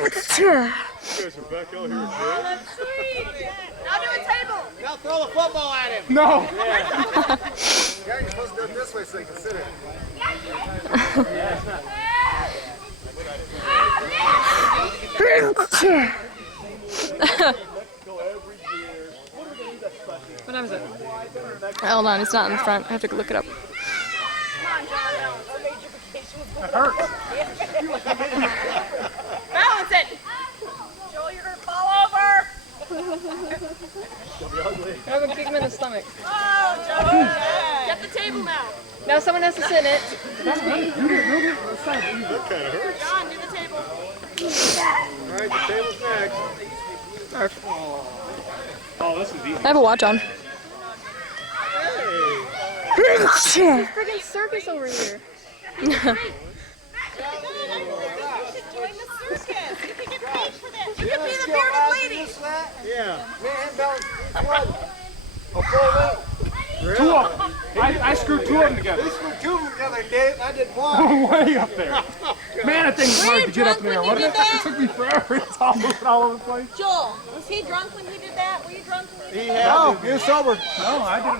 You guys are back out here again? Oh, that's sweet. Now do a table. Now throw the football at him. No. Yeah, you're supposed to do it this way so you can sit it. What time is it? Hold on, it's not in the front. I have to look it up. It hurts. Balance it. Joel, you're going to fall over. I'm gonna kick him in the stomach. Oh, Joel. Get the table now. Now someone has to sit in it. That kind of hurts. John, do the table. All right, the table's next. Oh, this is easy. I have a watch on. Hey. Friggin' circus over here. You should join the circus. You can get paid for this. You can be the bearded lady. Yeah. Me and Bell, what? A full length. Two of them. I screwed two of them together. They screwed two of them together, Dave. I did one. Way up there. Man, that thing was hard to get up there. when you did that? It took me forever. It's all moving all over the place. Joel, was he drunk when he did that? Were you drunk when you did that? He had to. You're sober. No, I didn't.